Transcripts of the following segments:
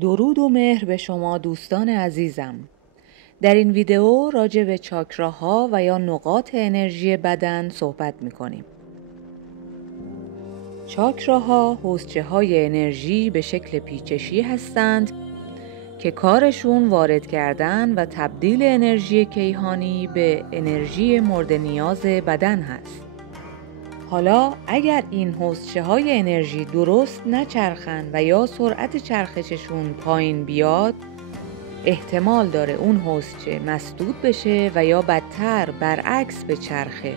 درود و مهر به شما دوستان عزیزم. در این ویدیو راجع به چاکراها و یا نقاط انرژی بدن صحبت می‌کنیم. چاکراها حوضچه‌های انرژی به شکل پیچشی هستند که کارشون وارد کردن و تبدیل انرژی کیهانی به انرژی مورد نیاز بدن هست. حالا اگر این حوضچه‌های انرژی درست نچرخن و یا سرعت چرخششون پایین بیاد، احتمال داره اون حوضچه مسدود بشه و یا بدتر برعکس به چرخه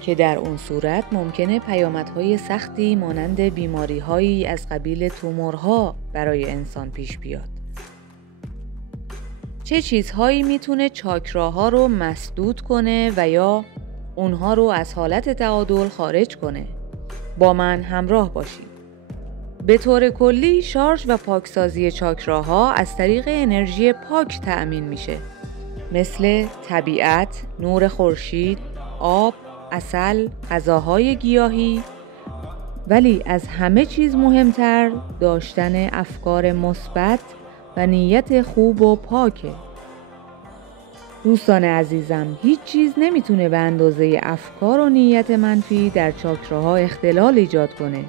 که در اون صورت ممکنه پیامدهای سختی مانند بیماری‌هایی از قبیل تومورها برای انسان پیش بیاد. چه چیزهایی میتونه چاکراها رو مسدود کنه و یا اونها رو از حالت تعادل خارج کنه؟ با من همراه باشید. به طور کلی شارژ و پاکسازی چاکراها از طریق انرژی پاک تأمین میشه، مثل طبیعت، نور خورشید، آب، عسل، غذاهای گیاهی، ولی از همه چیز مهمتر داشتن افکار مثبت و نیت خوب و پاکه. دوستان عزیزم، هیچ چیز نمیتونه به اندازه افکار و نیت منفی در چاکراها اختلال ایجاد کنه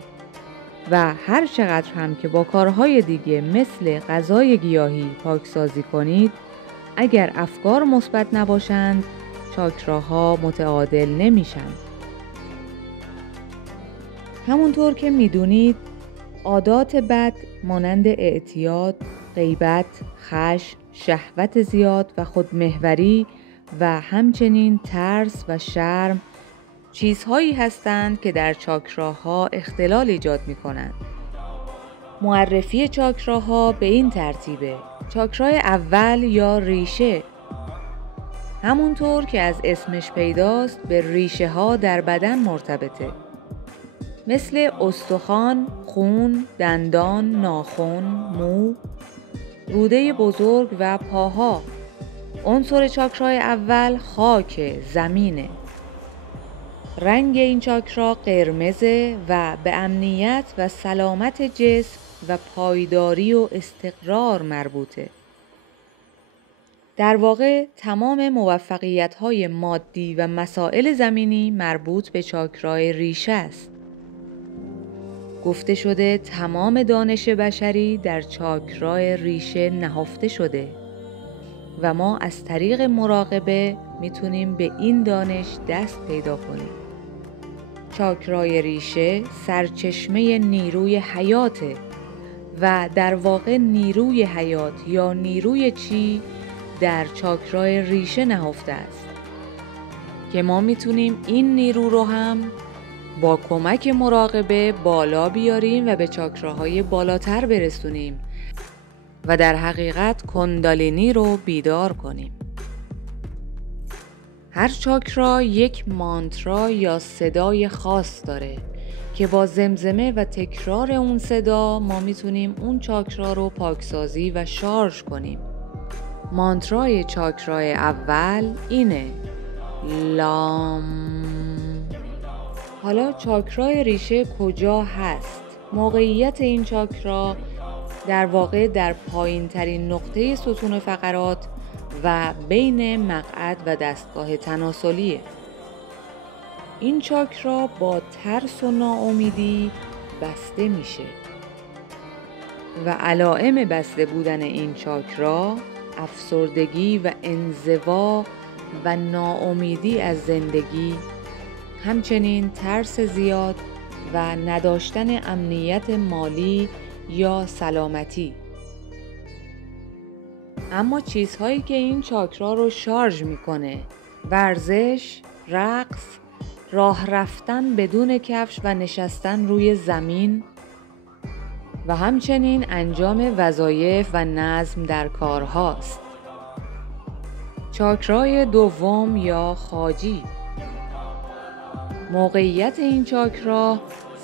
و هر چقدر هم که با کارهای دیگه مثل غذای گیاهی پاکسازی کنید، اگر افکار مثبت نباشند چاکراها متعادل نمیشن. همونطور که میدونید عادات بد مانند اعتیاد، غیبت، خشم، شهوت زیاد و خودمحوری و همچنین ترس و شرم چیزهایی هستند که در چاکراها اختلال ایجاد می کنند. معرفی چاکراها به این ترتیبه: چاکرای اول یا ریشه، همونطور که از اسمش پیداست به ریشه ها در بدن مرتبطه، مثل استخوان، خون، دندان، ناخن، مو، روده بزرگ و پاها. عنصر چاکرای اول خاک، زمینه. رنگ این چاکرا قرمزه و به امنیت و سلامت جسم و پایداری و استقرار مربوطه. در واقع تمام موفقیت‌های مادی و مسائل زمینی مربوط به چاکرای ریشه است. گفته شده تمام دانش بشری در چاکرای ریشه نهفته شده و ما از طریق مراقبه میتونیم به این دانش دست پیدا کنیم. چاکرای ریشه سرچشمه نیروی حیاته و در واقع نیروی حیات یا نیروی چی در چاکرای ریشه نهفته است که ما میتونیم این نیرو رو هم با کمک مراقبه بالا بیاریم و به چاکراهای بالاتر برسونیم و در حقیقت کندالینی رو بیدار کنیم. هر چاکرا یک مانترا یا صدای خاص داره که با زمزمه و تکرار اون صدا ما میتونیم اون چاکرا رو پاکسازی و شارژ کنیم. مانترای چاکرای اول اینه: لام. حالا چاکرای ریشه کجا هست؟ موقعیت این چاکرا در واقع در پایین ترین نقطه ستون فقرات و بین مقعد و دستگاه تناسلیه. این چاکرا با ترس و ناامیدی بسته میشه و علائم بسته بودن این چاکرا افسردگی و انزوا و ناامیدی از زندگی، همچنین ترس زیاد و نداشتن امنیت مالی یا سلامتی. اما چیزهایی که این چاکرا رو شارژ میکنه: ورزش، رقص، راه رفتن بدون کفش و نشستن روی زمین و همچنین انجام وظایف و نظم در کارهاست. چاکرای دوم یا خاجی، موقعیت این چاکرا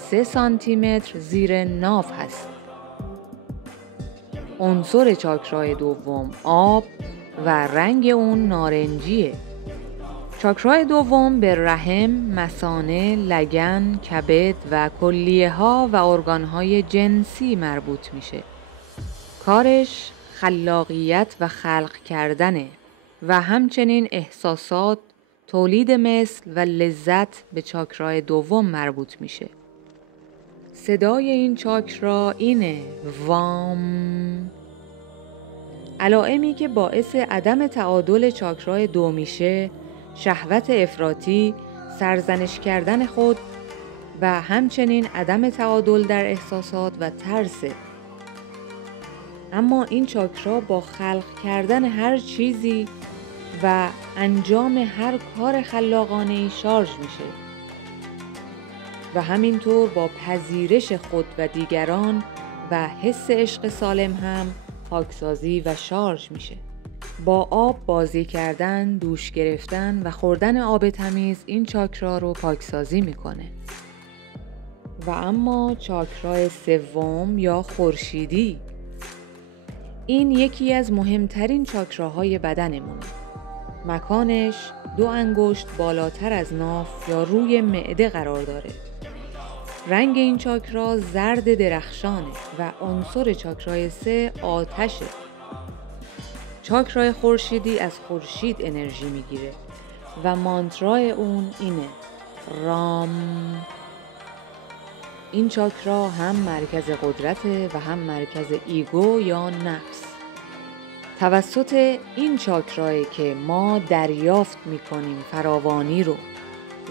3 سانتیمتر زیر ناف هست. عنصر چاکرای دوم آب و رنگ اون نارنجیه. چاکرای دوم به رحم، مثانه، لگن، کبد و کلیه ها و ارگان های جنسی مربوط میشه. کارش خلاقیت و خلق کردنه و همچنین احساسات، تولید مثل و لذت به چاکرای دوم مربوط میشه. صدای این چاکرا اینه وام. علائمی که باعث عدم تعادل چاکرای دو میشه شهوت افراطی، سرزنش کردن خود و همچنین عدم تعادل در احساسات و ترسه. اما این چاکرا با خلق کردن هر چیزی و انجام هر کار خلاقانه‌ای شارژ میشه و همینطور با پذیرش خود و دیگران و حس عشق سالم هم پاکسازی و شارژ میشه. با آب بازی کردن، دوش گرفتن و خوردن آب تمیز این چاکرا رو پاکسازی میکنه. و اما چاکرای سوم یا خورشیدی، این یکی از مهمترین چاکراهای بدنمونه. مکانش 2 انگشت بالاتر از ناف یا روی معده قرار داره. رنگ این چاکرا زرد درخشانه و عنصر چاکرای 3 آتشه. چاکرای خورشیدی از خورشید انرژی میگیره و مانترای اون اینه رام. این چاکرا هم مرکز قدرته و هم مرکز ایگو یا نفس. توسط این چاکرایی که ما دریافت میکنیم فراوانی رو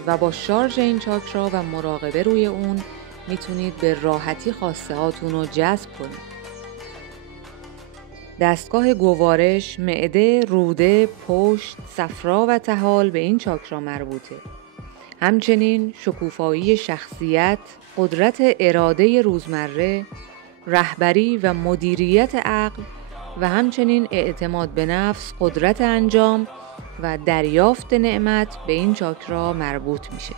و با شارژ این چاکرا و مراقبه روی اون میتونید به راحتی خواسته هاتون رو جذب کنید. دستگاه گوارش، معده، روده، پشت، صفرا و طحال به این چاکرا مربوطه. همچنین شکوفایی شخصیت، قدرت اراده روزمره، رهبری و مدیریت عقل و همچنین اعتماد به نفس، قدرت انجام و دریافت نعمت به این چاکرا مربوط میشه.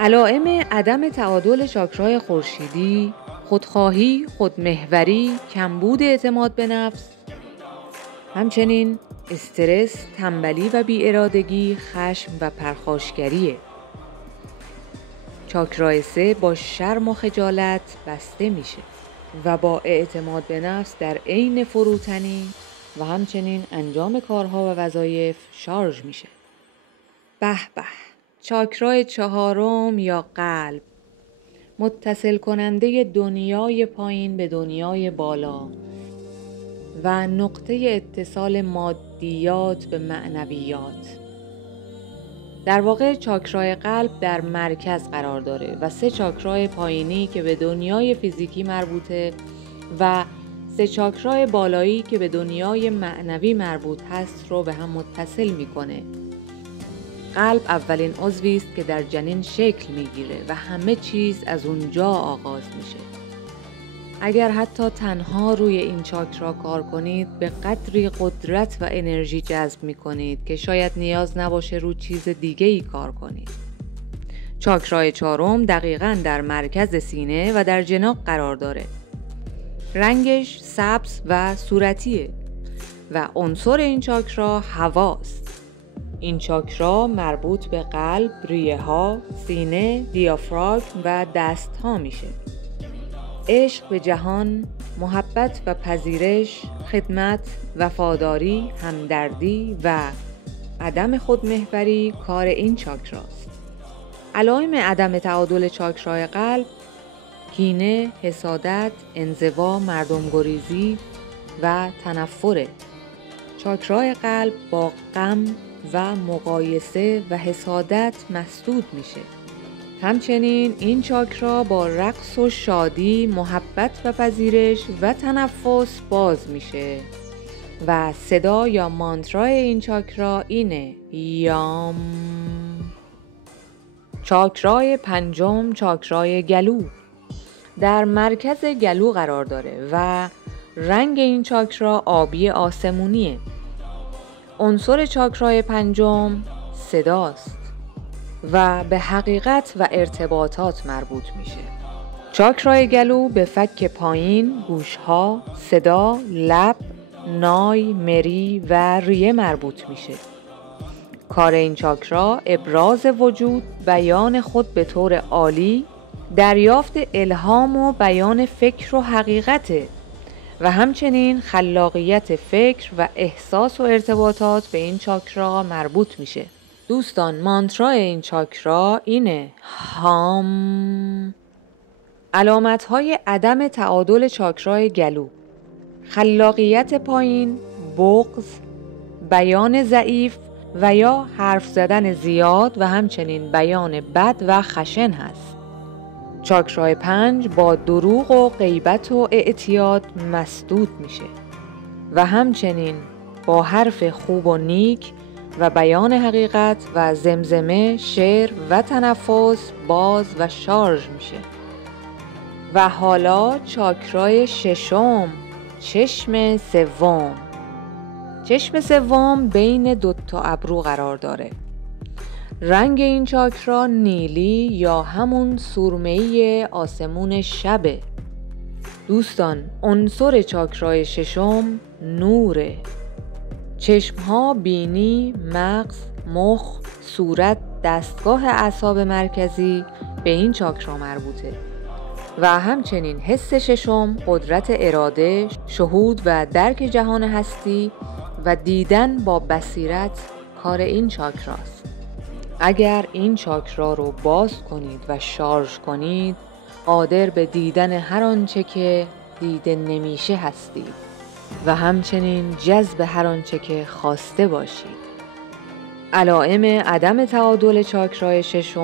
علائم عدم تعادل چاکرای خورشیدی، خودخواهی، خودمحوری، کمبود اعتماد به نفس، همچنین استرس، تنبلی و بی‌ارادگی، خشم و پرخاشگریه. چاکرای 3 با شرم و خجالت بسته میشه و با اعتماد به نفس در عین فروتنی و همچنین انجام کارها و وظایف شارژ میشه. به به، چاکرای 4 یا قلب، متصل کننده دنیای پایین به دنیای بالا و نقطه اتصال مادیات به معنویات. در واقع چاکرای قلب در مرکز قرار داره و 3 چاکرای پایینی که به دنیای فیزیکی مربوطه و 3 چاکرای بالایی که به دنیای معنوی مربوط هست رو به هم متصل میکنه. قلب اولین عضوی است که در جنین شکل میگیره و همه چیز از اونجا آغاز میشه. اگر حتی تنها روی این چاکرا کار کنید به قدری قدرت و انرژی جذب میکنید که شاید نیاز نباشه رو چیز دیگه ای کار کنید. چاکرای 4 دقیقاً در مرکز سینه و در جناق قرار داره. رنگش سبز و صورتیه و عنصر این چاکرا هواست. این چاکرا مربوط به قلب، ریه ها، سینه، دیافراگم و دست ها میشه. عشق به جهان، محبت و پذیرش، خدمت، وفاداری، همدردی و عدم خودمحوری کار این چاکراست. علائم عدم تعادل چاکرای قلب کینه، حسادت، انزوا، مردمگریزی و تنفره. چاکرای قلب با غم و مقایسه و حسادت مسدود میشه. همچنین این چاکرا با رقص و شادی، محبت و پذیرش و تنفس باز میشه و صدا یا مانترای این چاکرا اینه یام. چاکرای 5 چاکرای گلو در مرکز گلو قرار داره و رنگ این چاکرا آبی آسمونیه. عنصر چاکرای 5 صداست و به حقیقت و ارتباطات مربوط میشه. چاکرای گلو به فک پایین، گوشها، صدا، لب، نای، مری و ریه مربوط میشه. کار این چاکرا ابراز وجود، بیان خود به طور عالی، دریافت الهام و بیان فکر و حقیقته و همچنین خلاقیت فکر و احساس و ارتباطات به این چاکرا مربوط میشه. دوستان مانترای این چاکرا اینه هام. علامت‌های عدم تعادل چاکرای گلو: خلاقیت پایین، بغض، بیان ضعیف و یا حرف زدن زیاد و همچنین بیان بد و خشن هست. چاکرای 5 با دروغ و غیبت و اعتیاد مسدود میشه و همچنین با حرف خوب و نیک و بیان حقیقت و زمزمه، شعر و تنفس باز و شارژ میشه. و حالا چاکرای 6، چشم سوم. چشم سوم بین 2 ابرو قرار داره. رنگ این چاکرا نیلی یا همون سرمه‌ای آسمون شبه. دوستان عنصر چاکرای 6 نوره. چشمها بینی، مغز، مخ، صورت، دستگاه اعصاب مرکزی به این چاکرا مربوطه. و همچنین حس 6 قدرت اراده، شهود و درک جهان هستی و دیدن با بصیرت کار این چاکراست. اگر این چاکرا رو باز کنید و شارژ کنید، قادر به دیدن هر آنچه که دیده نمیشه هستید و همچنین جذب هر آنچه که خواسته باشید. علائم عدم تعادل چاکرای 6: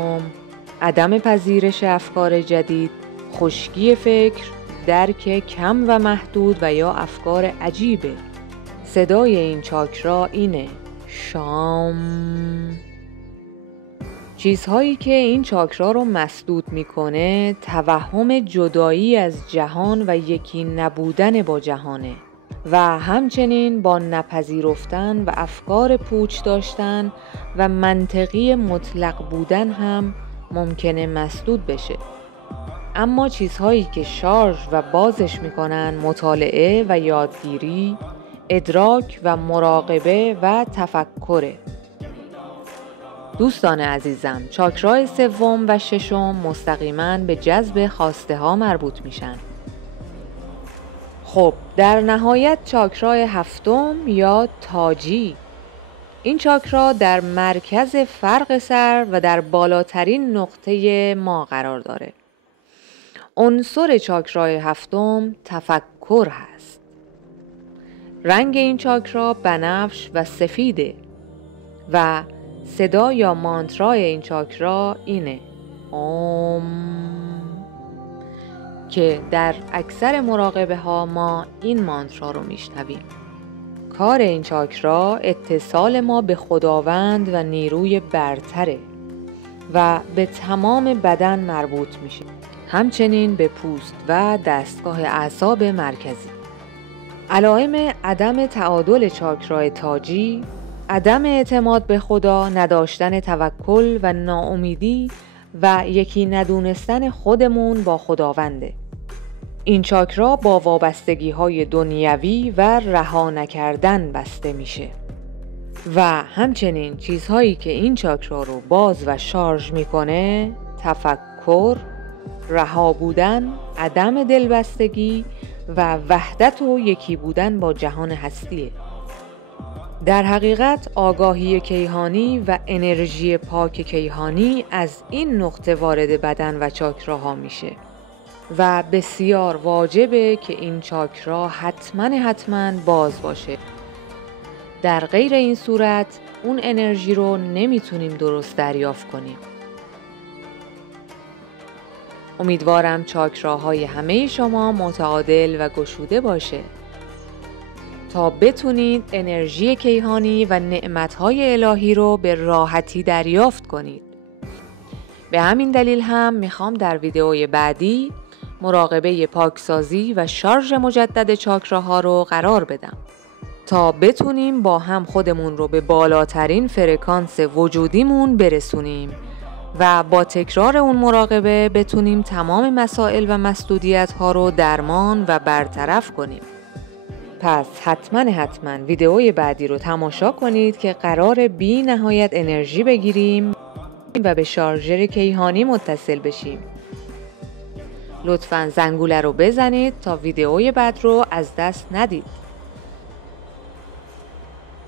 عدم پذیرش افکار جدید، خشکی فکر، درک کم و محدود و یا افکار عجیبه. صدای این چاکرا اینه شام. چیزهایی که این چاکرا رو مسدود میکنه توهم جدایی از جهان و یکی نبودن با جهانه و همچنین با نپذیرفتن و افکار پوچ داشتن و منطقی مطلق بودن هم ممکنه مسدود بشه. اما چیزهایی که شارژ و بازش میکنن مطالعه و یادگیری، ادراک و مراقبه و تفکره. دوستان عزیزم، چاکرای 3 و 6 مستقیما به جذب خواسته ها مربوط میشن. خب در نهایت چاکرای 7 یا تاجی. این چاکرا در مرکز فرق سر و در بالاترین نقطه ما قرار داره. عنصر چاکرای 7 تفکر هست. رنگ این چاکرا بنفش و سفیده و صدا یا مانترای این چاکرا اینه که در اکثر مراقبه ها ما این مانترا رو میشنویم. کار این چاکرا اتصال ما به خداوند و نیروی برتره و به تمام بدن مربوط میشه، همچنین به پوست و دستگاه اعصاب مرکزی. علائم عدم تعادل چاکرای تاجی: عدم اعتماد به خدا، نداشتن توکل و ناامیدی و یکی ندونستن خودمون با خداونده. این چاکرا با وابستگی‌های دنیوی و رها نکردن بسته میشه و همچنین چیزهایی که این چاکرا رو باز و شارژ میکنه تفکر، رها بودن، عدم دلبستگی و وحدت و یکی بودن با جهان هستیه. در حقیقت آگاهی کیهانی و انرژی پاک کیهانی از این نقطه وارد بدن و چاکراها میشه و بسیار واجبه که این چاکرا حتما باز باشه. در غیر این صورت اون انرژی رو نمیتونیم درست دریافت کنیم. امیدوارم چاکراهای همه شما متعادل و گشوده باشه تا بتونید انرژی کیهانی و نعمتهای الهی رو به راحتی دریافت کنید. به همین دلیل هم میخوام در ویدئوی بعدی مراقبه پاکسازی و شارژ مجدد چاکراها رو قرار بدم تا بتونیم با هم خودمون رو به بالاترین فرکانس وجودیمون برسونیم و با تکرار اون مراقبه بتونیم تمام مسائل و مسدودیت ها رو درمان و برطرف کنیم. پس حتما ویدئوی بعدی رو تماشا کنید که قرار بی نهایت انرژی بگیریم و به شارژر کیهانی متصل بشیم. لطفاً زنگوله رو بزنید تا ویدئوی بعد رو از دست ندید.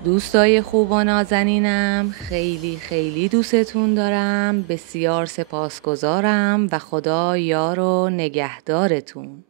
دوستای خوب و نازنینم، خیلی خیلی دوستتون دارم، بسیار سپاسگزارم و خدا یار و نگهدارتون.